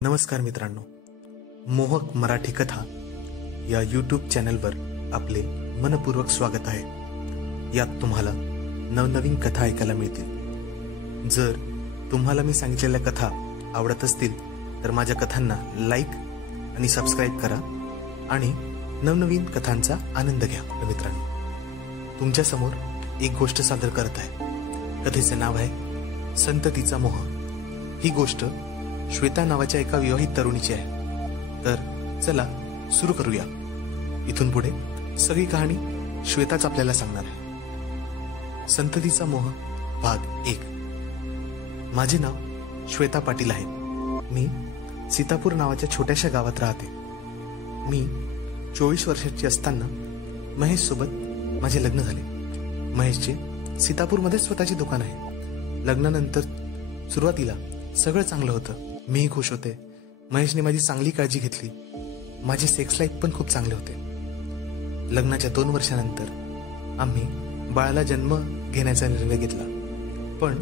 नमस्कार मित्रांनो, मोहक मराठी कथा या यूट्यूब चॅनलवर आपले मनपूर्वक स्वागत आहे। यात तुम्हाला नवनवीन कथा ऐकायला मिळतील। जर तुम्हाला मी सांगितलेल्या कथा आवडत असतील तर माझ्या कथांना लाईक आणि सबस्क्राईब करा आणि नवनवीन कथांचा आनंद घ्या। मित्रांनो, तुमच्या समोर एक गोष्ट सादर करत आहे। कथेचे नाव आहे संततीचा मोह। ही गोष्ट श्वेता नावाच्या एका विवाहित तरुणीची आहे। तर चला सुरू करूया। इथून पुढे सगळी कहाणी श्वेताच आपल्याला सांगणार आहे। संततीचा मोह भाग 1। माझे नाव श्वेता पाटील आहे। मी सीतापूर नावाच्या छोट्याशा गावात राहते। मी 24 वर्षाची असताना महेश सोबत माझे लग्न झाले। महेशचे सीतापूरमध्ये स्वतःचे दुकान आहे। लग्नानंतर सुरुवातीला सगळं चांगलं होतं। मीही खुश होते। महेशने माझी चांगली काळजी घेतली। माझे सेक्स लाईफ पण खूप चांगले होते। लग्नाच्या 2 वर्षानंतर आम्ही बाळाला जन्म घेण्याचा निर्णय घेतला, पण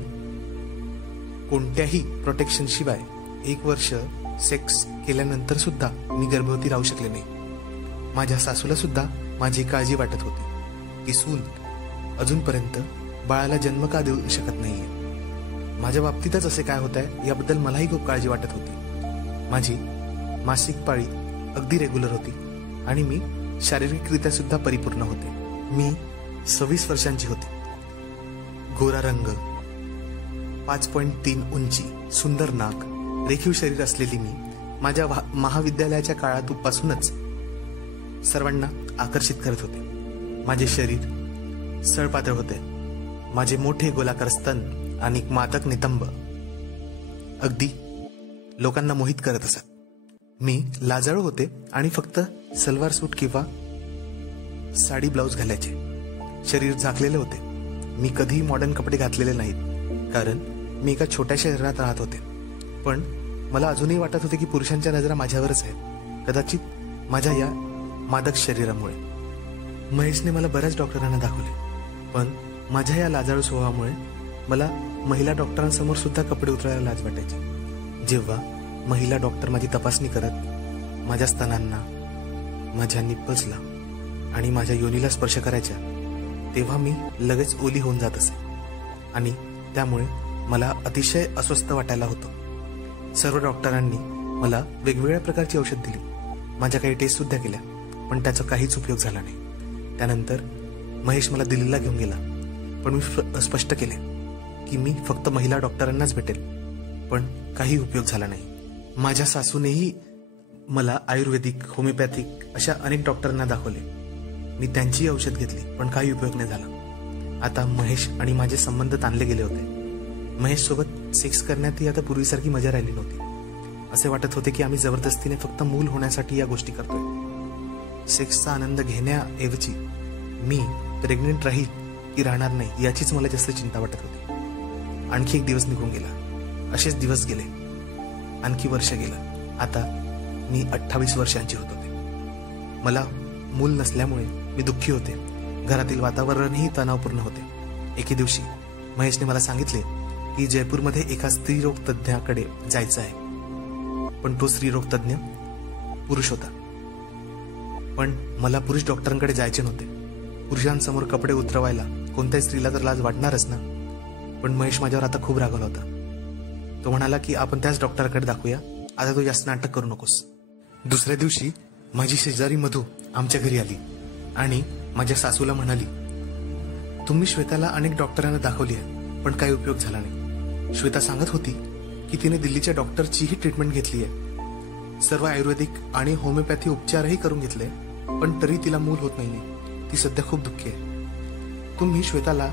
कोणत्याही प्रोटेक्शन शिवाय 1 वर्ष सेक्स केल्यानंतर सुद्धा मी गर्भवती राहू शकले नाही। माझ्या सासूला सुद्धा माझी काळजी वाटत होती की सून अजूनपर्यंत बाळाला जन्म का देऊ शकत नाहीये। माझ्या बाबतीतच असे काय होत आहे याबद्दल मलाही खूप काळजी वाटत होती। माझी मासिक पाळी अगदी रेग्युलर होती आणि मी शारीरिकरित्या सुद्धा परिपूर्ण होते। मी 26 वर्षांची होती। गोरा रंग, 5.3 उंची, सुंदर नाक, रेखीव शरीर असलेली मी माझ्या महाविद्यालयाच्या काळापासूनच सर्वांना आकर्षित करत होते। माझे शरीर सळपातळ होते। माझे मोठे गोलाकार स्तन आणि मादक नितंब अगदी लोकांना मोहित करत असत। मी लाजाळू होते आणि फक्त सलवार सूट किंवा साडी ब्लाउज घालायचे। शरीर झाकलेले होते। मी कधीही मॉडर्न कपडे घातलेले नाहीत, कारण मी एका छोट्या शहरात राहत होते। पण मला अजूनही वाटत होते की पुरुषांच्या नजरा माझ्यावरच आहेत, कदाचित माझ्या या मादक शरीरामुळे। महेशने मला बऱ्याच डॉक्टरांना दाखवले, पण माझ्या या लाजाळू स्वभावामुळे मला महिला डॉक्टरांसमोर सुद्धा कपडे उतरायला लाज वाटायची। जेव्हा महिला डॉक्टर माझी तपासणी करत माझ्या स्तनांना, माझ्या निप्पल्सला आणि माझ्या योनीला स्पर्श करायच्या, तेव्हा मी लगेच ओली होऊन जात असे आणि त्यामुळे मला अतिशय अस्वस्थ वाटायला होतं। सर्व डॉक्टरांनी मला वेगवेगळ्या प्रकारची औषध दिली। माझ्या काही टेस्ट सुद्धा केल्या, पण त्याचा काहीच उपयोग झाला नाही। त्यानंतर महेश मला दिल्लीला घेऊन गेला, पण मी स्पष्ट केले की मी फक्त महिला डॉक्टरांनाच भेटेल, पण काही उपयोग झाला नाही। माझ्या सासूनेही मला आयुर्वेदिक, होमिओपॅथिक अशा अनेक डॉक्टरांना दाखवले। मी त्यांचीही औषध घेतली, पण काही उपयोग नाही झाला। आता महेश आणि माझे संबंध ताणले गेले होते। महेश सोबत सेक्स करण्यातही आता पूर्वीसारखी मजा राहिली नव्हती। असे वाटत होते की आम्ही जबरदस्तीने फक्त मूल होण्यासाठी या गोष्टी करतोय। सेक्सचा आनंद घेण्याऐवजी मी प्रेग्नेंट राहील की राहणार नाही याचीच मला जास्त चिंता वाटत होती। आणखी 1 दिवस निघून गेला। असेच दिवस गेले, आणखी वर्ष गेलं। आता मी 28 वर्षांची होत होते। मला मूल नसल्यामुळे मी दुःखी होते। घरातील वातावरणही तणावपूर्ण होते। एके दिवशी महेशने मला सांगितले की जयपूरमध्ये एका स्त्रीरोग तज्ज्ञाकडे जायचं आहे, पण तो स्त्रीरोग तज्ज्ञ पुरुष होता। पण मला पुरुष डॉक्टरांकडे जायचे नव्हते। पुरुषांसमोर कपडे उतरवायला कोणत्याही स्त्रीला तर लाज वाटणारच ना। पण महेश माझ्यावर आता खूप रागवला होता। तो म्हणाला की आपण त्याच डॉक्टरकडे दाखवूया, आता तू जास्त नाटक करू नकोस। दुसऱ्या दिवशी माझी शेजारी मधू आमच्या घरी आली आणि माझ्या सासूला म्हणाली, तुम्ही श्वेताला अनेक डॉक्टरांना दाखवली आहे, पण काही उपयोग झाला नाही। श्वेता सांगत होती की तिने दिल्लीच्या डॉक्टरचीही ट्रीटमेंट घेतली आहे, सर्व आयुर्वेदिक आणि होमिओपॅथी उपचारही करून घेतले, पण तरी तिला मूल होत नाहीये। ती सध्या खूप दुःखी आहे। तुम्ही श्वेताला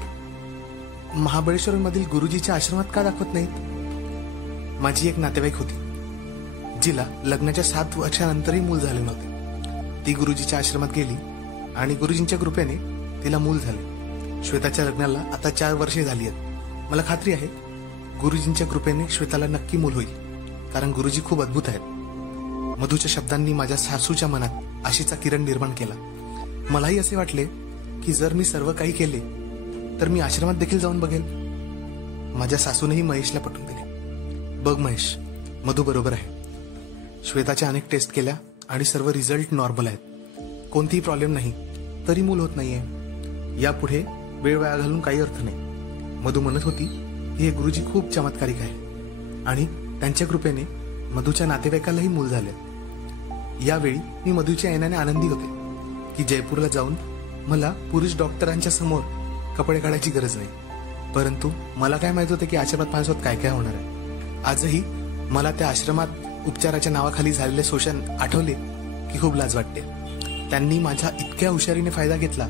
महाबळेश्वर मधील गुरुजीच्या आश्रमात का दाखवत नाहीत? माझी एक नातेवाईक होती जिला लग्नाच्या 7 वर्षानंतरही मूल झाले नव्हते। ती गुरुजीच्या आश्रमात गेली आणि गुरुजींच्या कृपेने तिला मूल झाले। श्वेताच्या लग्नाला आता 4 वर्षे झाली आहेत। मला खात्री आहे गुरुजींच्या कृपेने श्वेताला नक्की मूल होईल, कारण गुरुजी खूप अद्भुत आहेत। मधूच्या शब्दांनी माझ्या सासूच्या मनात आशेचा किरण निर्माण केला। मलाही असे वाटले की जर मी सर्व काही केले तर मी आश्रमात देखील जाऊन बघेल। माझ्या सासूनेही महेशला पटवून दिले। बघ महेश, मधू बरोबर आहे। श्वेताच्या अनेक टेस्ट केल्या आणि सर्व रिझल्ट नॉर्मल आहेत. कोणतीही प्रॉब्लेम नाही, तरी मूल होत नाहीये. यापुढे वेळ वाया घालून काही अर्थ नाही. मधू म्हणत होती की हे गुरुजी खूप चमत्कारिक आहे आणि त्यांच्या कृपेने मधूच्या नातेवाईकालाही मूल झाले. यावेळी मी मधूच्या येण्याने आनंदी होते की जयपूरला जाऊन मला पुरुष डॉक्टरांच्या समोर कपडे काढायची गरज नाही. परंतु मला काय माहित होतं की आश्रमात माझ्यासोबत काय काय होणार आहे. आजही मला त्या आश्रमात उपचाराच्या नावाखाली झालेले शोषण आठवले की खूप लाज वाटते. त्यांनी माझ्या इतक्या हुशारीने फायदा घेतला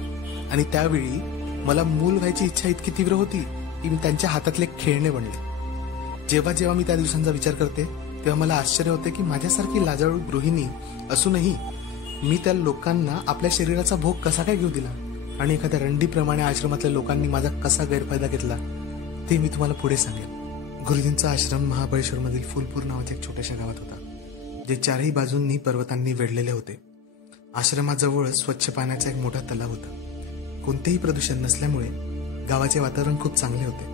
आणि त्यावेळी मला मूल व्हायची इच्छा इतकी तीव्र होती की मी त्यांच्या हातातले खेळणे बनले. जेव्हा जेव्हा मी त्या दिवसांचा विचार करते तेव्हा मला आश्चर्य होते की माझ्यासारखी लाजाळू गृहिणी असूनही मी त्या लोकांना आपल्या शरीराचा भोग कसा काय घेऊ दिला आणि एखाद्या रंडीप्रमाणे आश्रमातल्या लोकांनी माझा कसा गैरफायदा घेतला ते मी तुम्हाला पुढे सांगेन. गुरुजींचा आश्रम महाबळेश्वरमधील फुलपूर नावाच्या एक छोट्याशा गावात होता, जे चारही बाजूंनी पर्वतांनी वेढलेले होते. आश्रमाजवळच स्वच्छ पाण्याचा एक मोठा तलाव होता. कोणतेही प्रदूषण नसल्यामुळे गावाचे वातावरण खूप चांगले होते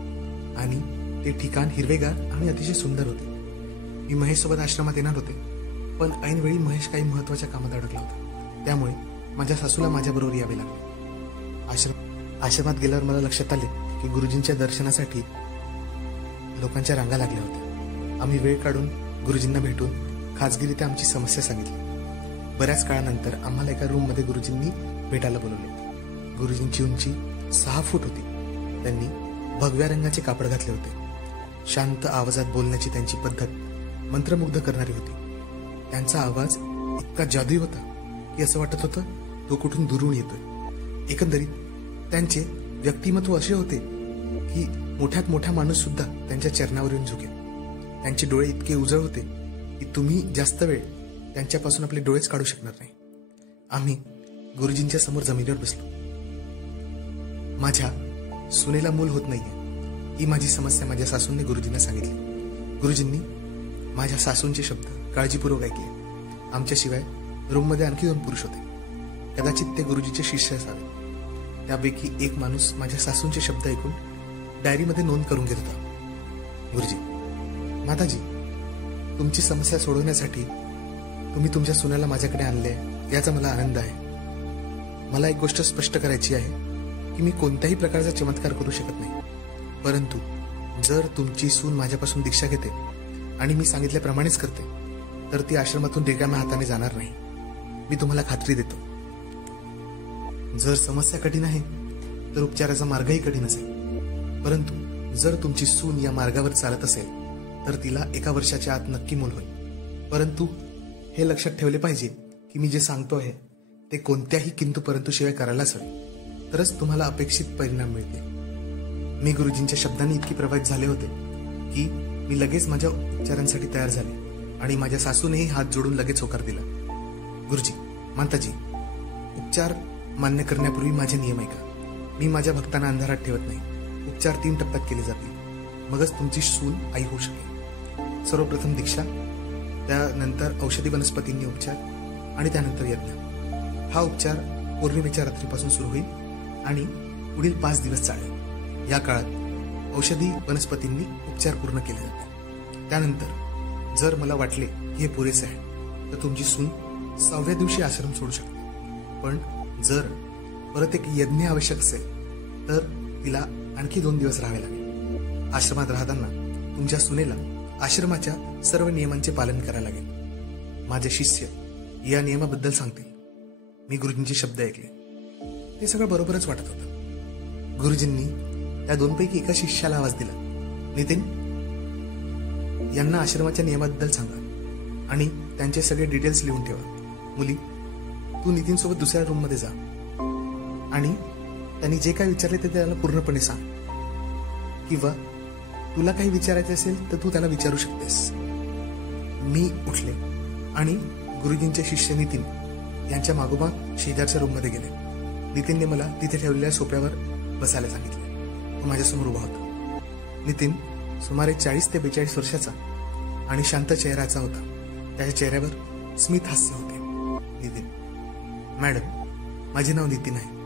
आणि ते ठिकाण हिरवेगार आणि अतिशय सुंदर होते. मी महेशसोबत आश्रमात येणार होते, पण ऐनवेळी महेश काही महत्वाच्या कामात अडकला होता. त्यामुळे माझ्या सासूला माझ्याबरोबर यावे लागले. आश्रमात गेल्यावर मला लक्षात आले की गुरुजींच्या दर्शनासाठी लोकांच्या रांगा लागल्या होत्या. आम्ही वेळ काढून गुरुजींना भेटून खाजगीरित्या आमची समस्या सांगितली. बऱ्याच काळानंतर आम्हाला एका रूममध्ये गुरुजींनी भेटायला बोलवले. गुरुजींची उंची 6 फूट होती. त्यांनी भगव्या रंगाचे कापड घातले होते. शांत आवाजात बोलण्याची त्यांची पद्धत मंत्रमुग्ध करणारी होती. त्यांचा आवाज इतका जादुई होता की असं वाटत होतं तो कुठून दुरून येतोय. एकंदरीत त्यांचे व्यक्तिमत्व असे होते की मोठ्यात मोठा माणूस सुद्धा त्यांच्या चरणावर येऊन झुकेल. त्यांचे डोळे इतके उजळ होते की तुम्ही जास्त वेळ त्यांच्यापासून आपले डोळेच काढू शकणार नाही. आम्ही गुरुजींच्या समोर जमिनीवर बसलो. माझ्या सुनेला मूल होत नाहीये ही माझी समस्या माझ्या सासूंनी गुरुजींना सांगितली. गुरुजींनी माझ्या सासूंचे शब्द काळजीपूर्वक ऐकले. आमच्याशिवाय रूममध्ये आणखी 2 पुरुष होते. कदाचित ते गुरुजीचे शिष्य असावे. त्यापैकी एक माणूस माझ्या सासूंचे शब्द ऐकून डायरीमध्ये नोंद करून घेत होता. गुरुजी, माताजी, तुमची समस्या सोडवण्यासाठी तुम्ही तुमच्या सुनेला माझ्याकडे आणले याचा मला आनंद आहे. मला एक गोष्ट स्पष्ट करायची आहे की मी कोणत्याही प्रकारचा चमत्कार करू शकत नाही. परंतु जर तुमची सून माझ्यापासून दीक्षा घेते आणि मी सांगितल्याप्रमाणेच करते तर ती आश्रमातून रिकाम्या हाताने जाणार नाही. मी तुम्हाला खात्री देतो. जर समस्या कठीण आहे तर उपचाराचा मार्गही कठीण असेल. परंतु जर तुमची सून या मार्गावर चालत असेल तर तिला 1 वर्षाच्या आत नक्की मूल होईल. परंतु हे लक्षात ठेवले पाहिजे की मी जे सांगतो आहे ते कोणत्याही किंतु परंतु शिवाय करायलाच हवे, तरच तुम्हाला अपेक्षित परिणाम मिळतील. मी गुरुजींच्या शब्दांनी इतकी प्रभावित झाले होते की मी लगेच माझ्या उपचारांसाठी तयार झाले आणि माझ्या सासूनेही हात जोडून लगेच होकार दिला. गुरुजी, माताजी, उपचार मान्य करण्यापूर्वी माझे नियम ऐका. मी माझ्या भक्तांना अंधारात ठेवत नाही. उपचार 3 टप्प्यात केले जातील, मगच तुमची सून आई होऊ शकेल. सर्वप्रथम दीक्षा, त्यानंतर औषधी वनस्पतींनी उपचार आणि त्यानंतर यज्ञ. हा उपचार पौर्णिमेच्या रात्रीपासून सुरू होईल आणि पुढील 5 दिवस चालेल. या काळात औषधी वनस्पतींनी उपचार पूर्ण केले जातील. त्यानंतर जर मला वाटले की हे पुरेसे आहे तर तुमची सून 6व्या दिवशी आश्रम सोडू शकते. पण जर परत एक यज्ञ आवश्यक असेल तर तिला आणखी 2 दिवस राहावे लागेल. आश्रमात राहताना तुमच्या सुनेला आश्रमाच्या सर्व नियमांचे पालन करायला लागेल. माझे शिष्य या नियमाबद्दल सांगतील. मी गुरुजींचे शब्द ऐकले. ते सगळं बरोबरच वाटत होतं. गुरुजींनी त्या 2 पैकी एका शिष्याला आवाज दिला. नितीन, यांना आश्रमाच्या नियमाबद्दल सांगा आणि त्यांचे सगळे डिटेल्स लिहून ठेवा. मुली, तू नितीन सोबत दुसऱ्या रूममध्ये जा आणि त्यांनी जे काही विचारले ते त्याला पूर्णपणे सांग. किंवा तुला काही विचारायचे असेल तर तू त्याला विचारू शकतेस. मी उठले आणि गुरुजींचे शिष्य नितीन यांच्या मागोमाग शेजारच्या रूममध्ये गेले. नितीनने मला तिथे ठेवलेल्या सोफ्यावर बसायला सांगितले. तो माझ्यासमोर उभा होता. नितीन सुमारे 40 ते 42 वर्षाचा आणि शांत चेहऱ्याचा होता. त्याच्या चेहऱ्यावर स्मित हास्य होते. नितीन: मॅडम, माझे नाव नितीन आहे.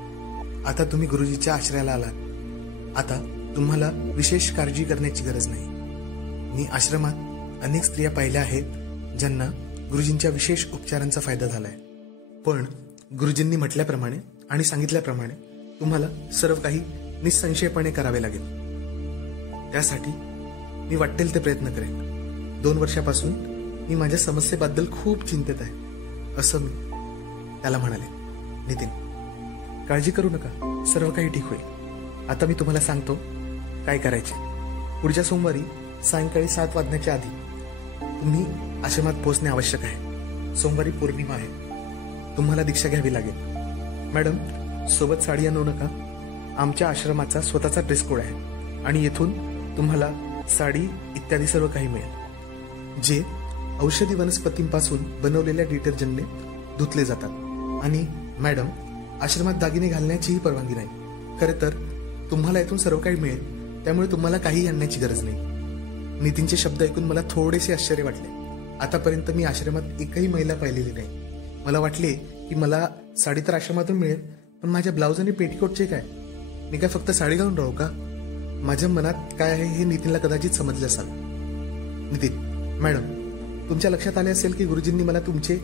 आता तुम्ही गुरुजीच्या आश्रयाला आलात. आता तुम्हाला विशेष काळजी करण्याची गरज नाही. मी आश्रमात अनेक स्त्रिया पाहिल्या आहेत ज्यांना गुरुजींच्या विशेष उपचारांचा फायदा झालाय. पण गुरुजींनी म्हटल्याप्रमाणे आणि सांगितल्याप्रमाणे तुम्हाला सर्व काही निसंशयपणे करावे लागेल. त्यासाठी मी वाटेल ते प्रयत्न करेन. 2 वर्षापासून मी माझ्या समस्येबद्दल खूप चिंतेत आहे, असं मी त्याला म्हणाले. नितीन, काळजी करू नका, सर्व काही ठीक होईल. आता मी तुम्हाला सांगतो काय करायचे. पुढच्या सोमवारी सायंकाळी 7 वाजण्याच्या आधी तुम्ही आश्रमात पोहोचणे आवश्यक आहे. सोमवारी पौर्णिमा आहे, तुम्हाला दीक्षा घ्यावी लागेल. मॅडम, सोबत साडी आणू नका. आमच्या आश्रमाचा स्वतःचा ड्रेस कोड आहे आणि येथून तुम्हाला साडी इत्यादी सर्व काही मिळेल, जे औषधी वनस्पतींपासून बनवलेल्या डिटर्जंटने धुतले जातात. आणि मॅडम, आश्रमात दागिने घालण्याचीही परवानगी नाही. खरे तर तुम्हाला येथून सर्व काही मिळेल, त्यामुळे तुम्हाला काही आणण्याची गरज नाही. नितीनचे शब्द ऐकून मला थोडेसे आश्चर्य वाटले. आतापर्यंत मी आश्रमात एकही महिला पाहिलेली नाही. मला वाटले की मला साडी तर आश्रमातून मिळेल, पण माझ्या ब्लाउज आणि पेटीकोटचे काय? मी काय फक्त साडी घालून राहू का? माझ्या मनात काय आहे हे नितीनला कदाचित समजले असावे. नितीन, मॅडम, तुमच्या लक्षात आले असेल की गुरुजींनी मला तुमचे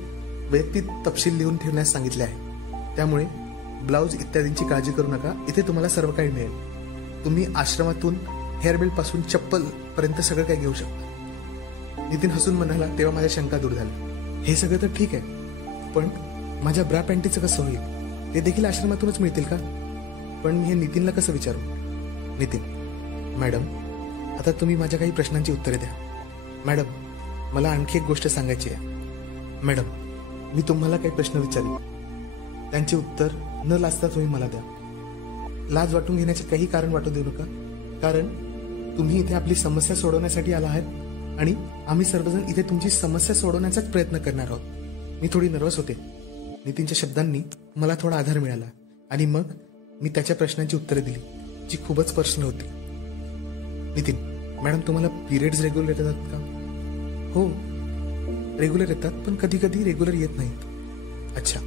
वैयक्तिक तपशील लिहून ठेवण्यास सांगितले आहे. त्यामुळे ब्लाउज इत्यादींची काळजी करू नका. इथे तुम्हाला सर्व काही मिळेल. तुम्ही आश्रमातून हेअरबेल्ट पासून चप्पल पर्यंत सगळं काही घेऊ शकता. नितीन हसून म्हणाला. तेव्हा माझ्या शंका दूर झाल्या. हे सगळं तर ठीक आहे, पण माझ्या ब्रा पॅन्टीचं कसं होईल? ते देखील आश्रमातूनच मिळतील का? पण मी हे नितीनला कसं विचारू? नितीन, मॅडम, आता तुम्ही माझ्या काही प्रश्नांची उत्तरे द्या. मॅडम, मला आणखी एक गोष्ट सांगायची आहे. मॅडम, मी तुम्हाला काही प्रश्न विचारले, त्यांचे उत्तर न लाजता तुम्ही मला द्या. लाज वाटून घेण्याचे काही कारण वाटू देऊ नका, कारण तुम्ही इथे आपली समस्या सोडवण्यासाठी आला आहात आणि आम्ही सर्वजण इथे तुमची समस्या सोडवण्याचाच प्रयत्न करणार आहोत. मी थोडी नर्वस होते. नितीनच्या शब्दांनी मला थोडा आधार मिळाला आणि मग मी त्याच्या प्रश्नांची उत्तरे दिली, जी खूपच पर्सनल होती. नितीन, मॅडम, तुम्हाला पिरियड्स रेग्युलर येतात का? हो, रेग्युलर येतात, पण कधी कधी रेग्युलर येत नाहीत. अच्छा.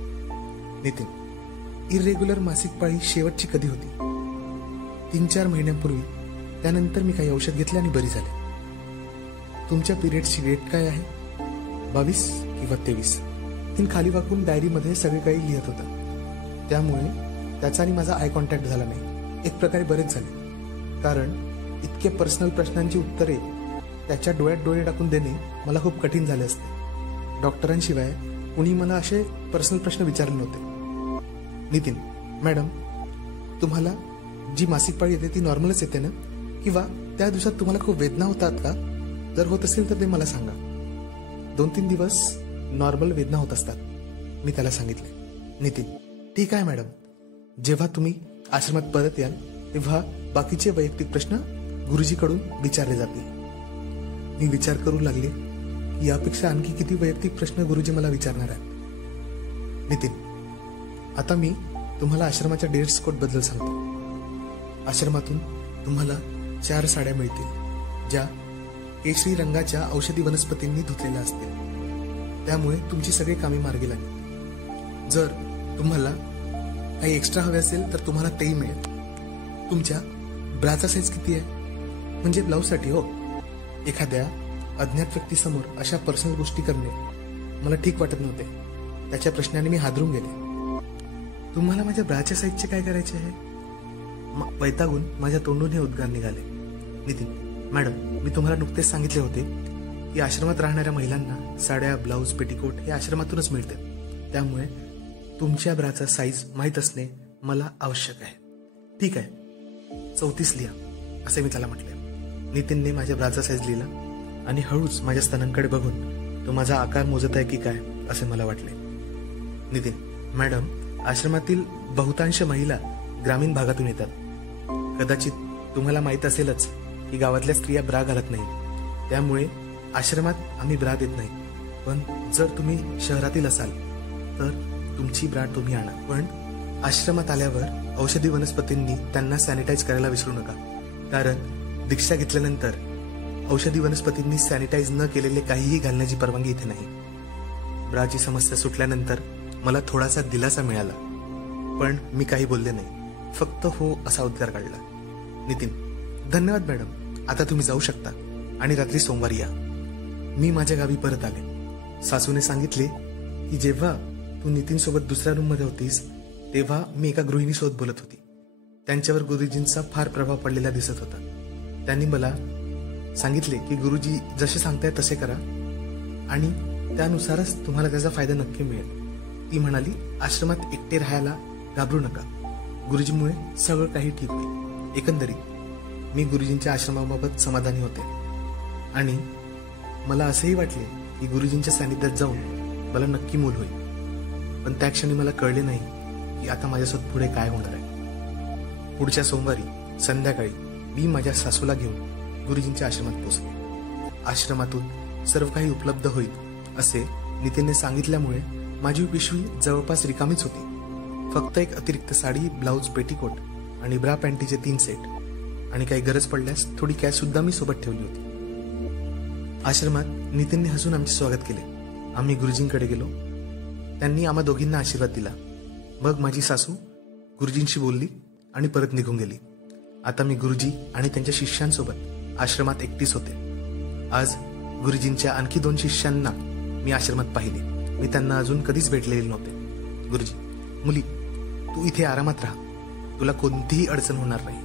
नितीन, इरेग्युलर मासिक पाळी शेवटची कधी होती? 3-4 महिन्यांपूर्वी. त्यानंतर मी काही औषध घेतले आणि बरी झाले. तुमच्या पिरियड्सची डेट काय आहे? 22 किंवा 23. तीन खाली वाकून डायरीमध्ये सगळे काही लिहित होता. त्यामुळे त्याचा आणि माझा आय कॉन्टॅक्ट झाला नाही. एक प्रकारे बरेच झाले, कारण इतके पर्सनल प्रश्नांची उत्तरे त्याच्या डोळ्यात डोळे टाकून देणे मला खूप कठीण झाले असते. डॉक्टरांशिवाय कुणी मला असे पर्सनल प्रश्न विचारले नव्हते. नितीन, मॅडम, तुम्हाला जी मासिक पाळी येते ती नॉर्मलच येते ना? किंवा त्या दिवसात तुम्हाला खूप वेदना होतात का? जर होत असेल तर ते मला सांगा. 2-3 दिवस नॉर्मल वेदना होत असतात, मी त्याला सांगितले. नितीन, ठीक आहे मॅडम. जेव्हा तुम्ही आश्रमात परत याल तेव्हा बाकीचे वैयक्तिक प्रश्न गुरुजीकडून विचारले जातील. मी विचार करू लागले की यापेक्षा आणखी किती वैयक्तिक प्रश्न गुरुजी मला विचारणार आहेत. नितीन, आता मी तुम्हाला आश्रमाच्या ड्रेस कोड बद्दल सांगतो. आश्रमातून तुम्हाला 4 साड्या मिळतील, ज्या केशरी रंगाच्या औषधी वनस्पतींनी धुतलेल्या असतील. त्यामुळे तुमची सगळी कामे मार्गी लागतील. जर तुम्हाला काही एक्स्ट्रा हवे असेल तर तुम्हाला तेही मिळेल. तुमच्या ब्राचा साईज किती आहे? म्हणजे ब्लाऊजसाठी. हो, एखाद्या अज्ञात व्यक्तीसमोर अशा पर्सनल गोष्टी करणे मला ठीक वाटत नव्हते. त्याच्या प्रश्नाने मी हादरून गेले. तुम्हाला माझ्या ब्राच्या साईजचे काय करायचे आहे? वैतागून माझ्या तोंडून हे उद्गार निघाले. नितीन, मॅडम, मी तुम्हाला नुकतेच सांगितले होते की आश्रमात राहणाऱ्या महिलांना साड्या, ब्लाऊज, पेटीकोट हे आश्रमातूनच मिळते. त्यामुळे तुमच्या ब्राचा साईज माहीत असणे मला आवश्यक आहे. ठीक आहे, 34 लिहा, असे मी त्याला म्हटले. नितीनने माझ्या ब्राचा साईज लिहिला आणि हळूच माझ्या स्तनांकडे बघून तो माझा आकार मोजत आहे की काय असे मला वाटले. नितीन, मॅडम, आश्रमातील बहुतांश महिला ग्रामीण भागातून येतात. कदाचित तुम्हाला माहीत असेलच की गावातल्या स्त्रिया ब्रा घालत नाहीत. त्यामुळे आश्रमात आम्ही ब्रा देत नाही. पण जर तुम्ही शहरातील असाल तर तुमची ब्रा तुम्ही आणा. पण आश्रमात आल्यावर औषधी वनस्पतींनी त्यांना सॅनिटाईज करायला विसरू नका, कारण दीक्षा घेतल्यानंतर औषधी वनस्पतींनी सॅनिटाईज न केलेले काहीही घालण्याची परवानगी इथे नाही. ब्राची समस्या सुटल्यानंतर मला थोडासा दिलासा मिळाला, पण मी काही बोलले नाही. फक्त हो असा उद्गार काढला. नितीन, धन्यवाद मॅडम. आता तुम्ही जाऊ शकता आणि रात्री सोमवारी या. मी माझ्या गावी परत आले. सासूने सांगितले की जेव्हा तू नितीन सोबत दुसऱ्या रूममध्ये होतीस तेव्हा मी एका गृहिणीसोबत बोलत होती. त्यांच्यावर गुरुजींचा फार प्रभाव पडलेला दिसत होता. त्यांनी मला सांगितले की गुरुजी जसे सांगताय तसे करा आणि त्यानुसारच तुम्हाला त्याचा फायदा नक्की मिळेल. ती म्हणाली, आश्रमात एकटे राहायला घाबरू नका, गुरुजींमुळे सगळं काही ठीक होईल. एकंदरीत मी गुरुजींच्या आश्रमाबाबत समाधानी होते आणि मला असंही वाटले की गुरुजींच्या सानिध्यात जाऊन मला नक्की मूल होईल. पण त्या क्षणी मला कळले नाही की आता माझ्यासोबत पुढे काय होणार आहे. पुढच्या सोमवारी संध्याकाळी मी माझ्या सासूला घेऊन गुरुजींच्या आश्रमात पोहोचले. आश्रमातून सर्व काही उपलब्ध होईल असे नितीनने सांगितल्यामुळे माझी पिशवी जवळपास रिकामीच होती. फक्त एक अतिरिक्त साडी, ब्लाऊज, पेटीकोट आणि ब्रा पॅन्टीचे 3 सेट आणि काही गरज पडल्यास थोडी कॅश सुद्धा मी सोबत ठेवली होती. आश्रमात नितीनने हसून आमचे स्वागत केले. आम्ही गुरुजींकडे गेलो. त्यांनी आम्हा दोघींना आशीर्वाद दिला. मग माझी सासू गुरुजींशी बोलली आणि परत निघून गेली. आता मी गुरुजी आणि त्यांच्या शिष्यांसोबत आश्रमात एकटीच होते. आज गुरुजींच्या आणखी 2 शिष्यांना मी आश्रमात पाहिले. मी त्यांना अजून कधीच भेटलेले नव्हते. गुरुजी, मुली, तू इथे आरामात राहा, तुला कोणतीही अडचण होणार नाही.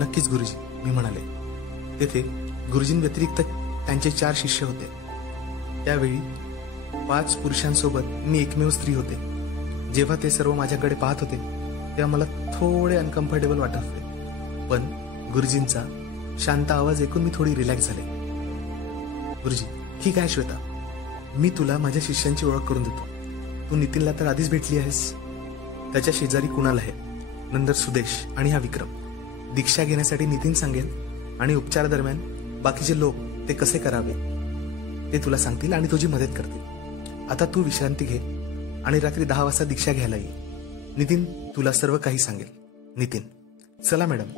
नक्कीच गुरुजी, मी म्हणाले. तेथे गुरुजींव्यतिरिक्त त्यांचे 4 शिष्य होते. त्यावेळी 5 पुरुषांसोबत मी एकमेव स्त्री होते. जेव्हा ते सर्व माझ्याकडे पाहत होते तेव्हा मला थोडे अनकम्फर्टेबल वाटत होते. पण गुरुजींचा शांत आवाज ऐकून मी थोडी रिलॅक्स झाले. गुरुजी, ठीक आहे श्वेता, मी तुला माझ्या शिष्यांची ओळख करून देतो. तू नितीनला तर आधीच भेटली आहेस. त्याच्या शेजारी कुणाल आहे, नंतर सुदेश आणि हा विक्रम. दीक्षा घेण्यासाठी नितीन सांगेल आणि उपचारादरम्यान बाकीचे लोक ते कसे करावे ते तुला सांगतील आणि तुझी मदत करतील. आता तू विश्रांती घे आणि रात्री 10 वाजता दीक्षा घ्यायला ये. नितीन तुला सर्व काही सांगेल. नितीन, चला मॅडम.